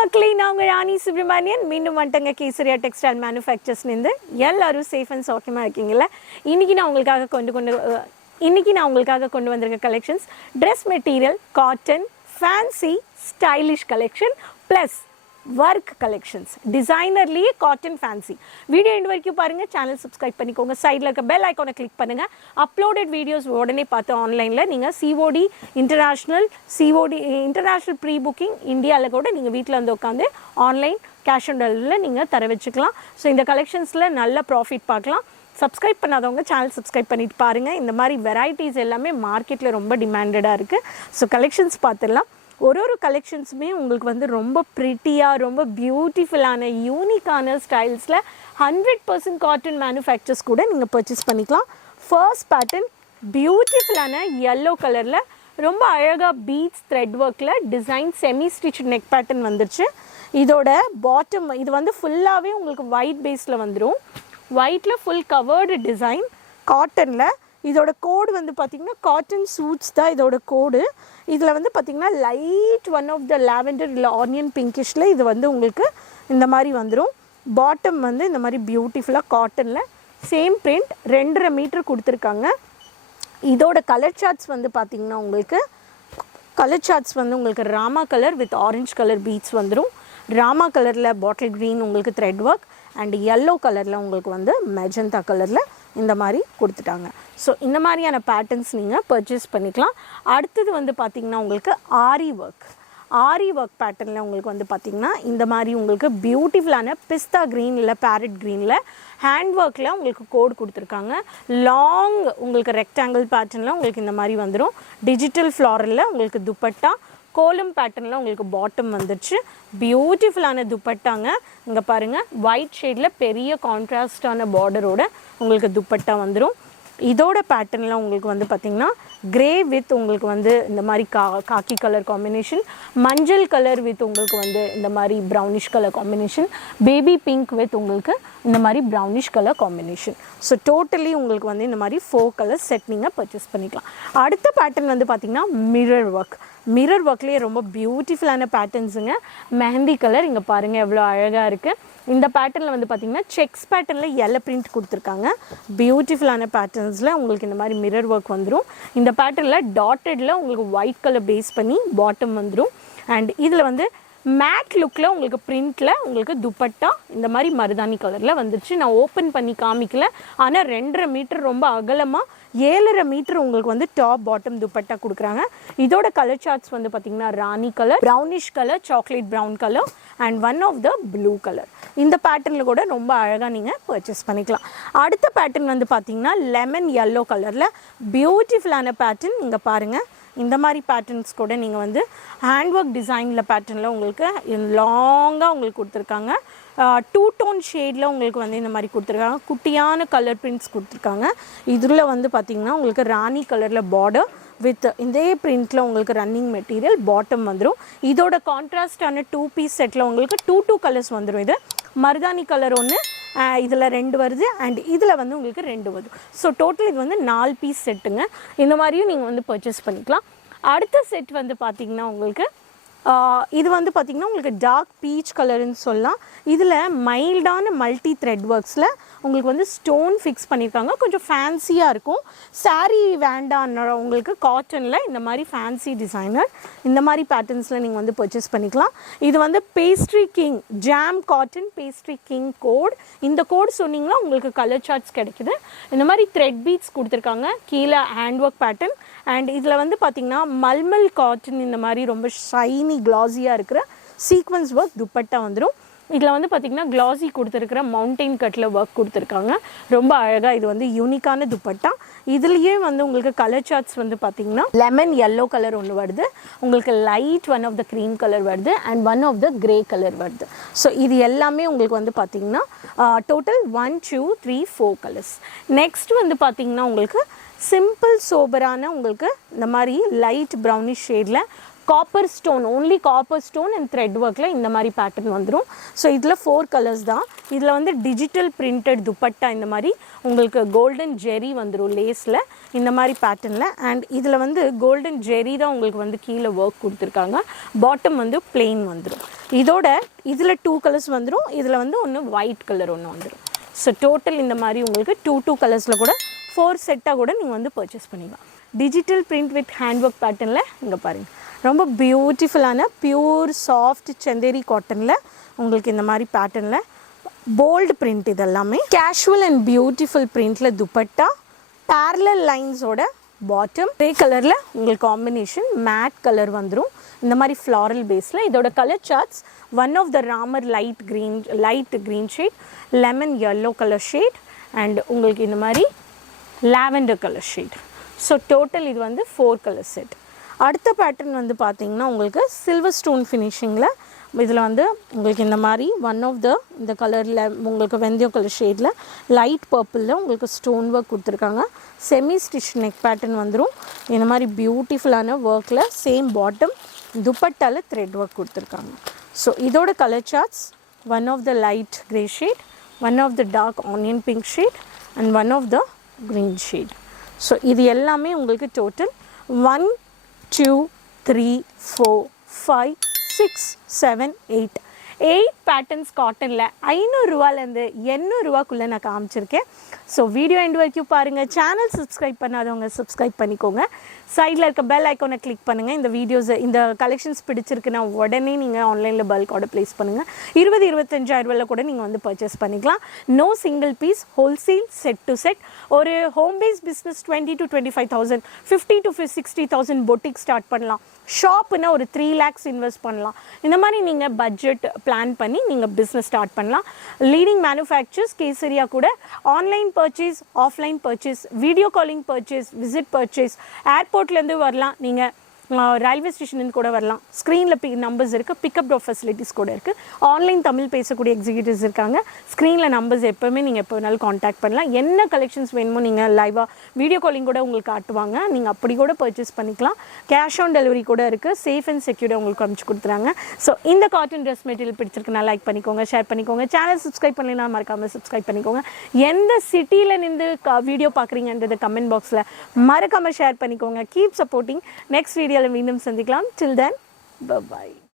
மக்களே, நான் உங்கள் ராணி சுப்ரமணியன். மீண்டும் வந்துட்டங்க கேசரியா டெக்ஸ்டைல் மேனுஃபேக்சர்ஸ்லேருந்து. எல்லாரும் சேஃப் அண்ட் சௌக்கியமாக இருக்கீங்களா? இன்றைக்கி நான் உங்களுக்காக கொண்டு வந்திருக்க collections dress material, cotton, fancy, stylish collection plus work collections. டிசைனர்லேயே காட்டன் ஃபேன்சி. வீடியோ எண்டு வரைக்கும் பாருங்கள். சேனல் சப்ஸ்கிரைப் பண்ணிக்கோங்க. சைடில் இருக்க பெல் ஐக்கானை கிளிக் பண்ணுங்கள். அப்லோடட் வீடியோஸ் உடனே பார்த்து ஆன்லைனில் நீங்கள் சிஓடி இன்டர்நேஷ்னல் ப்ரீ புக்கிங் இந்தியாவில் கூட நீங்கள் வீட்டில் வந்து உட்காந்து ஆன்லைன் கேஷ் ஆன் டெலிவரியில் நீங்கள் தர வச்சுக்கலாம். ஸோ இந்த கலெக்ஷன்ஸில் நல்ல ப்ராஃபிட் பார்க்கலாம். சப்ஸ்கிரைப் பண்ணாதவங்க சேனல் சப்ஸ்கிரைப் பண்ணிட்டு பாருங்கள். இந்த மாதிரி வெரைட்டிஸ் எல்லாமே மார்க்கெட்டில் ரொம்ப டிமாண்டடாக இருக்குது. ஸோ கலெக்ஷன்ஸ் பார்த்துடலாம். ஒரு கலெக்ஷன்ஸுமே உங்களுக்கு வந்து ரொம்ப ப்ரிட்டியாக, ரொம்ப பியூட்டிஃபுல்லான, யூனிக்கான ஸ்டைல்ஸில் 100% காட்டன் மேனுஃபேக்சர்ஸ் கூட நீங்கள் பர்ச்சேஸ் பண்ணிக்கலாம். ஃபர்ஸ்ட் பேட்டர்ன் பியூட்டிஃபுல்லான எல்லோ கலரில் ரொம்ப அழகாக பீட்ஸ் த்ரெட் ஒர்க்கில் design semi stitch neck pattern வந்துருச்சு. இதோட பாட்டம் இது வந்து ஃபுல்லாகவே உங்களுக்கு ஒயிட் பேஸில் வந்துடும். ஒயிட்டில் ஃபுல் கவர்டு டிசைன் காட்டனில். இதோட கோடு வந்து பார்த்திங்கன்னா காட்டன் சூட்ஸ் தான் இதோட கோடு. இதில் வந்து பார்த்திங்கன்னா light one of the lavender இல்லை ஆனியன் பிங்கிஷில் இது வந்து உங்களுக்கு இந்த மாதிரி வந்துடும். பாட்டம் வந்து இந்த மாதிரி பியூட்டிஃபுல்லாக காட்டனில் சேம் பிரிண்ட் 2.5 மீட்டர் கொடுத்துருக்காங்க. இதோட கலர் சார்ட்ஸ் வந்து பார்த்திங்கன்னா உங்களுக்கு Rama colour with orange colour beads வந்துடும். ராமா கலரில் பாட்டில் க்ரீன் உங்களுக்கு த்ரெட் ஒர்க் அண்ட் எல்லோ கலரில் உங்களுக்கு வந்து மெஜந்தா கலரில் இந்த மாதிரி கொடுத்துட்டாங்க. ஸோ இந்த மாதிரியான பேட்டர்ன்ஸ் நீங்கள் பர்ச்சேஸ் பண்ணிக்கலாம். அடுத்தது வந்து பார்த்திங்கன்னா உங்களுக்கு ஆரி ஒர்க் பேட்டர்னில் உங்களுக்கு வந்து பார்த்திங்கன்னா இந்த மாதிரி உங்களுக்கு பியூட்டிஃபுல்லான பிஸ்தா க்ரீன் இல்லை பேரட் க்ரீனில் ஹேண்ட் ஒர்க்கில் உங்களுக்கு கோடு கொடுத்துருக்காங்க. லாங் உங்களுக்கு ரெக்டாங்கிள் பேட்டர்னில் உங்களுக்கு இந்த மாதிரி வந்துடும். டிஜிட்டல் ஃப்ளாரலில் உங்களுக்கு துப்பட்டா, கோலம் பேட்டர்னில் உங்களுக்கு பாட்டம் வந்துடுச்சு. பியூட்டிஃபுல்லான துப்பட்டாங்க. இங்கே பாருங்கள், ஒயிட் ஷேடில் பெரிய கான்ட்ராஸ்டான பார்டரோட உங்களுக்கு துப்பட்டா வந்துடும். இதோட பேட்டர்னில் உங்களுக்கு வந்து பார்த்திங்கன்னா கிரே வித் உங்களுக்கு வந்து இந்த மாதிரி காக்கி கலர் காம்பினேஷன், மஞ்சள் கலர் வித் உங்களுக்கு வந்து இந்த மாதிரி brownish colour combination, baby pink with உங்களுக்கு இந்த மாதிரி brownish colour combination. So totally உங்களுக்கு வந்து இந்த மாதிரி 4 கலர் செட் நீங்கள் பர்ச்சேஸ் பண்ணிக்கலாம். அடுத்த பேட்டர்ன் வந்து பார்த்திங்கன்னா மிரர் ஒர்க்லேயே ரொம்ப பியூட்டிஃபுல்லான பேட்டர்ன்ஸுங்க. மெஹந்தி கலர் இங்கே பாருங்கள் எவ்வளோ அழகாக இருக்குது. இந்த பேட்டர்னில் வந்து பார்த்திங்கன்னா செக்ஸ் பேட்டர்னில் எல்லோ பிரிண்ட் கொடுத்துருக்காங்க. பியூட்டிஃபுல்லான பேட்டர்ன்ஸில் உங்களுக்கு இந்த மாதிரி மிரர் ஒர்க் வந்துடும். இந்த பேட்டர்னில் டாட்டடில் உங்களுக்கு ஒயிட் கலர் பேஸ் பண்ணி பாட்டம் வந்துடும். அண்ட் இதில் வந்து மேட் லுக்கில் உங்களுக்கு பிரிண்டில் உங்களுக்கு துப்பட்டா இந்த மாதிரி மருதாணி கலரில் வந்துருச்சு. நான் ஓப்பன் பண்ணி காமிக்கல, ஆனால் 2.5 மீட்டர் ரொம்ப அகலமாக 7.5 மீட்டர் உங்களுக்கு வந்து டாப் பாட்டம் துப்பட்டா கொடுக்குறாங்க. இதோட கலர் சார்ட்ஸ் வந்து பார்த்திங்கன்னா rani colour, brownish colour, chocolate brown colour and one of the blue colour. இந்த பேட்டர்னில் கூட ரொம்ப அழகாக நீங்கள் பர்ச்சேஸ் பண்ணிக்கலாம். அடுத்த பேட்டர்ன் வந்து பார்த்திங்கன்னா லெமன் எல்லோ கலரில் பியூட்டிஃபுல்லான பேட்டர்ன். இங்கே பாருங்கள், இந்த மாதிரி பேட்டர்ன்ஸ் கூட நீங்கள் வந்து ஹேண்ட் ஒர்க் டிசைனில் பேட்டர்னில் உங்களுக்கு லாங்காக உங்களுக்கு கொடுத்துருக்காங்க. 2 டோன் ஷேடில் உங்களுக்கு வந்து இந்த மாதிரி கொடுத்துருக்காங்க. குட்டியான கலர் பிரிண்ட்ஸ் கொடுத்துருக்காங்க. இதில் வந்து பார்த்திங்கன்னா உங்களுக்கு ராணி கலரில் பார்டர் வித் இதே பிரிண்டில் உங்களுக்கு ரன்னிங் மெட்டீரியல் பாட்டம் வந்துடும். இதோட கான்ட்ராஸ்டான 2 பீஸ் செட்டில் உங்களுக்கு 2 கலர்ஸ் வந்துடும். இது மருதாணி கலர் ஒன்று, இதில் 2 வருது அண்ட் இதில் வந்து உங்களுக்கு 2 வருது. ஸோ டோட்டல் இது வந்து 4 பீஸ் செட்டுங்க. இந்த மாதிரியும் நீங்கள் வந்து பர்ச்சேஸ் பண்ணிக்கலாம். அடுத்த செட் வந்து பார்த்திங்கன்னா உங்களுக்கு இது வந்து பார்த்திங்கன்னா உங்களுக்கு டார்க் பீச் கலருன்னு சொல்லலாம். இதில் மைல்டான மல்டி த்ரெட் ஒர்க்ஸில் உங்களுக்கு வந்து ஸ்டோன் ஃபிக்ஸ் பண்ணியிருக்காங்க. கொஞ்சம் ஃபேன்சியாக இருக்கும். சாரீ வேண்டான்னு உங்களுக்கு காட்டனில் இந்த மாதிரி ஃபேன்சி டிசைனர் இந்த மாதிரி பேட்டர்ன்ஸில் நீங்கள் வந்து பர்ச்சேஸ் பண்ணிக்கலாம். இது வந்து pastry king jam cotton pastry king code. இந்த கோட் சொன்னிங்கன்னா உங்களுக்கு கலர் சார்ட்ஸ் கிடைக்குது. இந்த மாதிரி த்ரெட் பீட்ஸ் கொடுத்துருக்காங்க. கீழே ஹேண்ட் ஒர்க் பேட்டர்ன் அண்ட் இதில் வந்து பார்த்திங்கன்னா மல்மல் காட்டன் இந்த மாதிரி ரொம்ப ஷைனி கிளாஸியாக இருக்கிற சீக்வன்ஸ் ஒர்க் துப்பட்டா வந்துடும். இதில் வந்து பார்த்திங்கன்னா கிளாஸி கொடுத்துருக்கிற மவுண்டெயின் கட்டில் ஒர்க் கொடுத்துருக்காங்க. ரொம்ப அழகாக இது வந்து யூனிக்கான துப்பட்டா. இதுலேயே வந்து உங்களுக்கு கலர் சார்ட்ஸ் வந்து பார்த்திங்கன்னா லெமன் எல்லோ கலர் ஒன்று வருது, உங்களுக்கு light one of the cream colour வருது and one of the grey colour வருது. ஸோ இது எல்லாமே உங்களுக்கு வந்து பார்த்திங்கன்னா டோட்டல் 1 2 3 4 கலர்ஸ். நெக்ஸ்ட் வந்து பார்த்திங்கன்னா உங்களுக்கு சிம்பிள் சோபரான உங்களுக்கு இந்த மாதிரி லைட் ப்ரௌனிஷ் ஷேடில் copper stone, only copper stone and thread ஒர்க்கில் இந்த மாதிரி பேட்டர்ன் வந்துடும். ஸோ இதில் 4 கலர்ஸ் தான். இதில் வந்து டிஜிட்டல் பிரிண்டட் துப்பட்டா இந்த மாதிரி உங்களுக்கு கோல்டன் ஜெரி வந்துடும் லேஸில் இந்த மாதிரி பேட்டர்னில். அண்ட் இதில் வந்து கோல்டன் ஜெரி தான் உங்களுக்கு வந்து கீழே ஒர்க் கொடுத்துருக்காங்க. பாட்டம் வந்து பிளெயின் வந்துடும். இதோட இதில் 2 கலர்ஸ் வந்துடும். இதில் வந்து ஒன்று ஒயிட் கலர் ஒன்று வந்துடும். ஸோ டோட்டல் இந்த மாதிரி உங்களுக்கு 2 கலர்ஸில் கூட 4 செட்டாக கூட நீங்கள் வந்து பர்ச்சேஸ் பண்ணிக்கலாம். Digital print with hand work பேட்டர்னில் இங்கே பாருங்கள், ரொம்ப பியூட்டிஃபுல்லான பியூர் சாஃப்ட் சந்தேரி காட்டனில் உங்களுக்கு இந்த மாதிரி பேட்டர்னில் போல்டு பிரிண்ட். இதெல்லாமே கேஷுவல் அண்ட் பியூட்டிஃபுல் பிரிண்டில் துப்பட்டா, பேரலல் லைன்ஸோட பாட்டம், கிரே கலரில் உங்களுக்கு காம்பினேஷன் மேட் கலர் வந்துடும் இந்த மாதிரி ஃப்ளாரல் பேஸில். இதோட colour charts one of the ராமர் light green shade, lemon yellow colour shade and உங்களுக்கு இந்த மாதிரி lavender colour shade. So total இது வந்து 4 கலர் செட். அடுத்த பேட்டர்ன் வந்து பார்த்தீங்கன்னா உங்களுக்கு சில்வர் ஸ்டோன் ஃபினிஷிங்கில் இதில் வந்து உங்களுக்கு இந்த மாதிரி ஒன் ஆஃப் த இந்த கலரில் உங்களுக்கு வெந்தயம் கலர் ஷேடில் லைட் பர்பிளில் உங்களுக்கு ஸ்டோன் ஒர்க் கொடுத்துருக்காங்க. செமி ஸ்டிச் நெக் பேட்டர்ன் வந்துடும் இந்த மாதிரி பியூட்டிஃபுல்லான ஒர்க்கில். சேம் பாட்டம், துப்பட்டாவில் த்ரெட் ஒர்க் கொடுத்துருக்காங்க. ஸோ இதோட colour charts one of the light grey shade, one of the dark onion pink shade and one of the green shade. So இது எல்லாமே உங்களுக்கு டோட்டல் 1 2 3 4 5 6 7 8 பேட்டர்ன்ஸ் காட்டனில் 500 ரூபாலேருந்து 800 ரூபாக்குள்ளே நான் காமிச்சிருக்கேன். ஸோ வீடியோ எண்ட் வரைக்கும் பாருங்கள். சேனல் சப்ஸ்கிரைப் பண்ணாதவங்க சப்ஸ்கிரைப் பண்ணிக்கோங்க. சைடில் இருக்க பெல் ஐக்கானை கிளிக் பண்ணுங்கள். இந்த வீடியோஸ் இந்த கலெக்ஷன்ஸ் பிடிச்சிருக்குன்னா உடனே நீங்கள் ஆன்லைனில் பல்க் ஆர்டர் ப்ளேஸ் பண்ணுங்கள். 20-25 ரூபாயில் கூட நீங்கள் வந்து பர்ச்சேஸ் பண்ணிக்கலாம். No single piece, wholesale, set to set. ஒரு home base business 20 to 25,000, 50 to 60,000 boutique start பண்ணலாம். ஷாப்புன்னா ஒரு 3 lakhs இன்வெஸ்ட் பண்ணலாம். இந்த மாதிரி நீங்கள் பட்ஜெட் பிளான் பண்ணி நீங்கள் பிஸ்னஸ் ஸ்டார்ட் பண்ணலாம். லீடிங் மேனுஃபேக்சர்ஸ் கேசரியா கூட online purchase, offline purchase, video calling purchase, visit purchase, ஏர்போர்ட்லேருந்து வரலாம், நீங்கள் ரயில்வே ஸ்டேஷன்லேருந்து கூட வரலாம். ஸ்க்ரீனில் நம்பர்ஸ் இருக்குது, பிக்கப் ட்ராப் ஃபெசிலிட்டிஸ் கூட இருக்குது. ஆன்லைன் தமிழ் பேசக்கூடிய எக்ஸிக்யூட்டிவ்ஸ் இருக்காங்க. ஸ்க்ரீனில் நம்பர்ஸ் எப்போவுமே நீங்கள் எப்போ வேணாலும் காண்டாக்ட் பண்ணலாம். என்ன கலெக்ஷன்ஸ் வேணுமோ நீங்கள் லைவாக வீடியோ காலிங் கூட உங்களுக்கு காட்டுவாங்க. நீங்கள் அப்படி கூட பர்ச்சேஸ் பண்ணிக்கலாம். கேஷ் ஆன் டெலிவரி கூட இருக்குது. சேஃப் அண்ட் செக்யூர்டாக உங்களுக்கு அனுப்பிச்சு கொடுத்துறாங்க. ஸோ இந்த காட்டன் ட்ரெஸ் மெட்டீரியல் பிடிச்சிருக்குன்னா லைக் பண்ணிக்கோங்க, ஷேர் பண்ணிக்கோங்க. சேனல் சப்ஸ்கிரைப் பண்ணலாம் மறக்காமல் சப்ஸ்கிரைப் பண்ணிக்கோங்க. எந்த சிட்டியில் நின்று வீடியோ பார்க்குறீங்கன்றத கமெண்ட் பாக்ஸில் மறக்காமல் ஷேர் பண்ணிக்கோங்க. Keep supporting. நெக்ஸ்ட் வீடியோவில் மீண்டும் சந்திக்கலாம். Till then, bye bye.